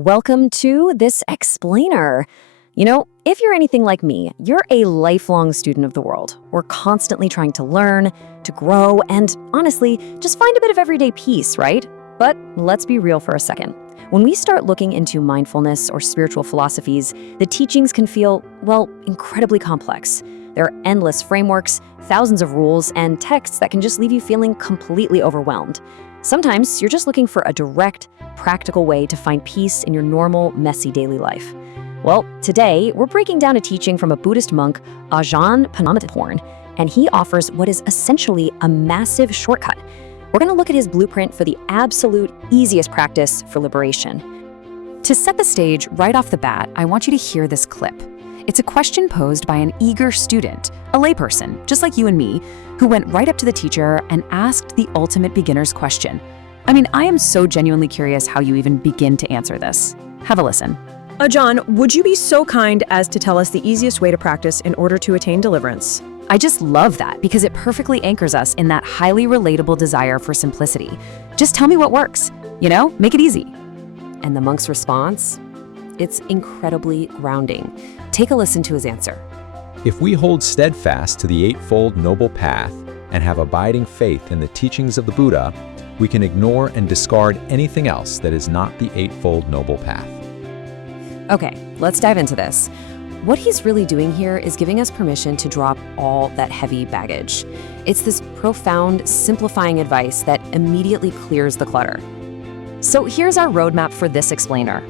Welcome to this explainer. You know, if you're anything like me, you're a lifelong student of the world. We're constantly trying to learn, to grow, and honestly, just find a bit of everyday peace, right? But let's be real for a second. When we start looking into mindfulness or spiritual philosophies, the teachings can feel, well, incredibly complex. There are endless frameworks, thousands of rules, and texts that can just leave you feeling completely overwhelmed. Sometimes you're just looking for a direct, practical way to find peace in your normal, messy daily life. Well, today, we're breaking down a teaching from a Buddhist monk, Ajahn Phanomporn, and he offers what is essentially a massive shortcut. We're going to look at his blueprint for the absolute easiest practice for liberation. To set the stage right off the bat, I want you to hear this clip. It's a question posed by an eager student, a layperson, just like you and me, who went right up to the teacher and asked the ultimate beginner's question. I mean, I am so genuinely curious how you even begin to answer this. Have a listen. Ajahn, would you be so kind as to tell us the easiest way to practice in order to attain deliverance? I just love that because it perfectly anchors us in that highly relatable desire for simplicity. Just tell me what works, you know, make it easy. And the monk's response? It's incredibly grounding. Take a listen to his answer. If we hold steadfast to the Eightfold Noble Path and have abiding faith in the teachings of the Buddha, we can ignore and discard anything else that is not the Eightfold Noble Path. Okay, let's dive into this. What he's really doing here is giving us permission to drop all that heavy baggage. It's this profound, simplifying advice that immediately clears the clutter. So here's our roadmap for this explainer.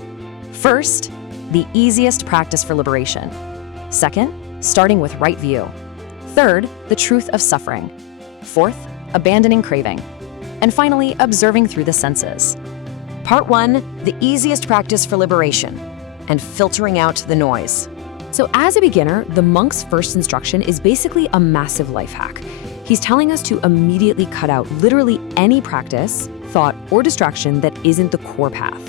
First, the easiest practice for liberation. Second, starting with right view. Third, the truth of suffering. Fourth, abandoning craving. And finally, observing through the senses. Part 1, the easiest practice for liberation, and filtering out the noise. So as a beginner, the monk's first instruction is basically a massive life hack. He's telling us to immediately cut out literally any practice, thought, or distraction that isn't the core path.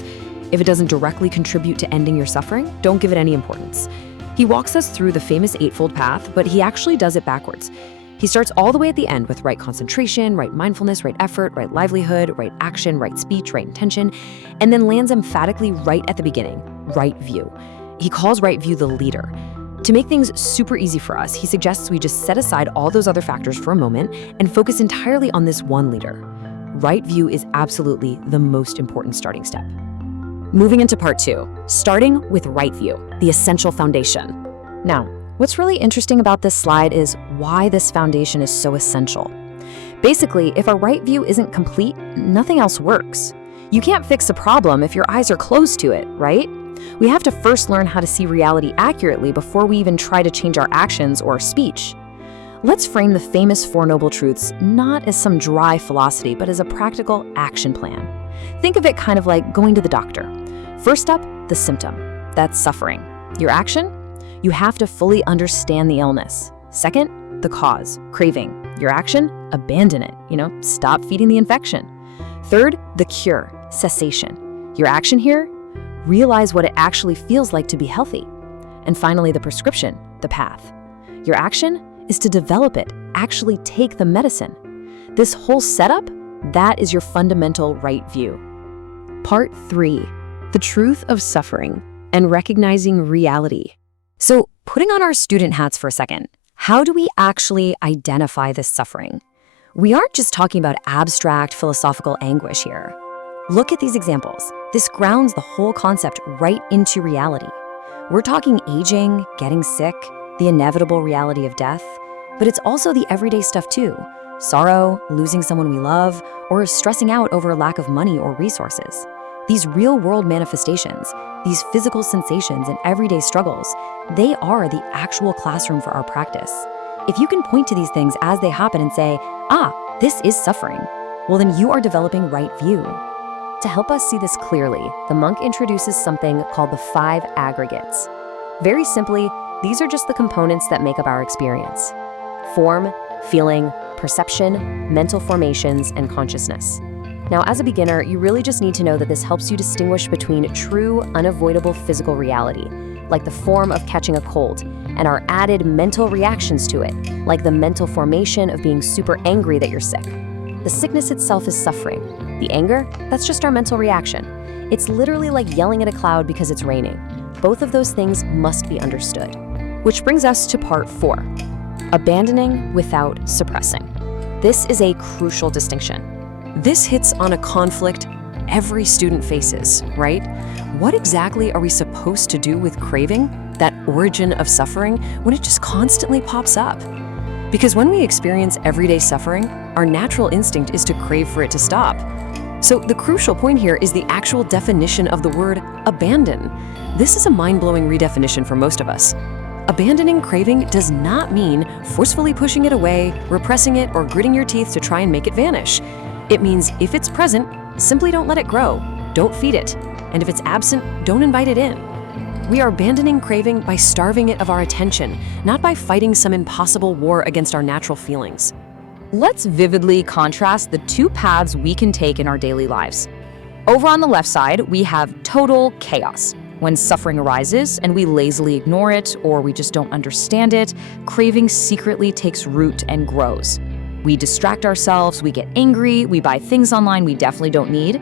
If it doesn't directly contribute to ending your suffering, don't give it any importance. He walks us through the famous Eightfold Path, but he actually does it backwards. He starts all the way at the end with right concentration, right mindfulness, right effort, right livelihood, right action, right speech, right intention, and then lands emphatically right at the beginning, right view. He calls right view the leader. To make things super easy for us, he suggests we just set aside all those other factors for a moment and focus entirely on this one leader. Right view is absolutely the most important starting step. Moving into part 2, starting with right view, the essential foundation. Now, what's really interesting about this slide is why this foundation is so essential. Basically, if our right view isn't complete, nothing else works. You can't fix a problem if your eyes are closed to it, right? We have to first learn how to see reality accurately before we even try to change our actions or speech. Let's frame the famous Four Noble Truths not as some dry philosophy, but as a practical action plan. Think of it kind of like going to the doctor. First up, the symptom. That's suffering. Your action? You have to fully understand the illness. Second, the cause, craving. Your action? Abandon it. Stop feeding the infection. Third, the cure, cessation. Your action here? Realize what it actually feels like to be healthy. And finally, the prescription, the path. Your action is to develop it, actually take the medicine. This whole setup, that is your fundamental right view. Part 3, the truth of suffering and recognizing reality. So, putting on our student hats for a second, how do we actually identify this suffering? We aren't just talking about abstract philosophical anguish here. Look at these examples. This grounds the whole concept right into reality. We're talking aging, getting sick, the inevitable reality of death, but it's also the everyday stuff too. Sorrow, losing someone we love, or stressing out over a lack of money or resources. These real-world manifestations, these physical sensations and everyday struggles, they are the actual classroom for our practice. If you can point to these things as they happen and say, this is suffering, well then you are developing right view. To help us see this clearly, the monk introduces something called the 5 aggregates. Very simply, these are just the components that make up our experience. Form, feeling, perception, mental formations, and consciousness. Now, as a beginner, you really just need to know that this helps you distinguish between true, unavoidable physical reality, like the form of catching a cold, and our added mental reactions to it, like the mental formation of being super angry that you're sick. The sickness itself is suffering. The anger, that's just our mental reaction. It's literally like yelling at a cloud because it's raining. Both of those things must be understood. Which brings us to part 4, abandoning without suppressing. This is a crucial distinction. This hits on a conflict every student faces, right? What exactly are we supposed to do with craving, that origin of suffering, when it just constantly pops up? Because when we experience everyday suffering, our natural instinct is to crave for it to stop. So the crucial point here is the actual definition of the word abandon. This is a mind-blowing redefinition for most of us. Abandoning craving does not mean forcefully pushing it away, repressing it, or gritting your teeth to try and make it vanish. It means if it's present, simply don't let it grow, don't feed it, and if it's absent, don't invite it in. We are abandoning craving by starving it of our attention, not by fighting some impossible war against our natural feelings. Let's vividly contrast the two paths we can take in our daily lives. Over on the left side, we have total chaos. When suffering arises and we lazily ignore it or we just don't understand it, craving secretly takes root and grows. We distract ourselves, we get angry, we buy things online we definitely don't need.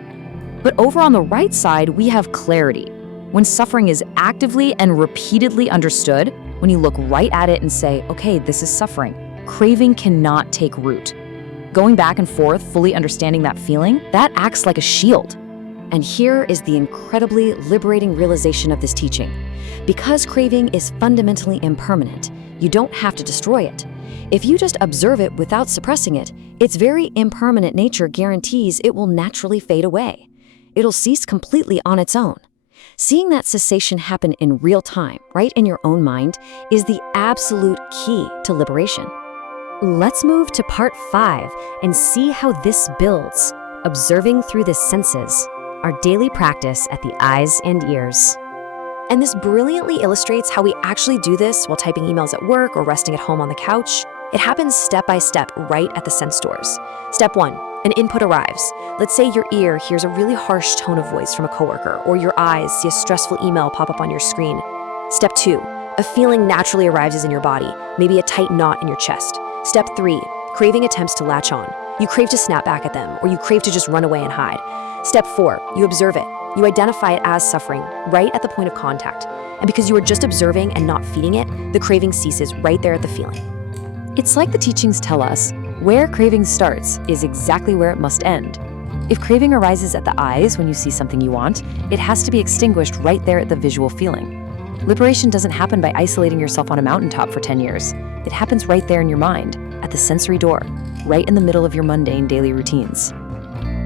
But over on the right side, we have clarity. When suffering is actively and repeatedly understood, when you look right at it and say, okay, this is suffering, craving cannot take root. Going back and forth, fully understanding that feeling, that acts like a shield. And here is the incredibly liberating realization of this teaching. Because craving is fundamentally impermanent, you don't have to destroy it. If you just observe it without suppressing it, its very impermanent nature guarantees it will naturally fade away. It'll cease completely on its own. Seeing that cessation happen in real time, right in your own mind, is the absolute key to liberation. Let's move to part 5 and see how this builds, observing through the senses, our daily practice at the eyes and ears. And this brilliantly illustrates how we actually do this while typing emails at work or resting at home on the couch. It happens step by step right at the sense doors. Step 1, an input arrives. Let's say your ear hears a really harsh tone of voice from a coworker, or your eyes see a stressful email pop up on your screen. Step 2, a feeling naturally arises in your body, maybe a tight knot in your chest. Step 3, craving attempts to latch on. You crave to snap back at them, or you crave to just run away and hide. Step 4, you observe it. You identify it as suffering right at the point of contact. And because you are just observing and not feeding it, the craving ceases right there at the feeling. It's like the teachings tell us, where craving starts is exactly where it must end. If craving arises at the eyes when you see something you want, it has to be extinguished right there at the visual feeling. Liberation doesn't happen by isolating yourself on a mountaintop for 10 years. It happens right there in your mind, at the sensory door, right in the middle of your mundane daily routines.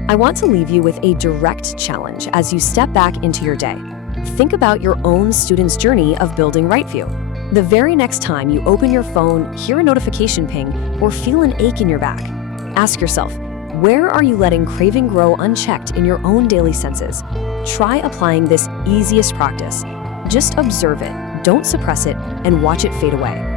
I want to leave you with a direct challenge as you step back into your day. Think about your own student's journey of building right view. The very next time you open your phone, hear a notification ping, or feel an ache in your back, ask yourself, where are you letting craving grow unchecked in your own daily senses? Try applying this easiest practice. Just observe it, don't suppress it, and watch it fade away.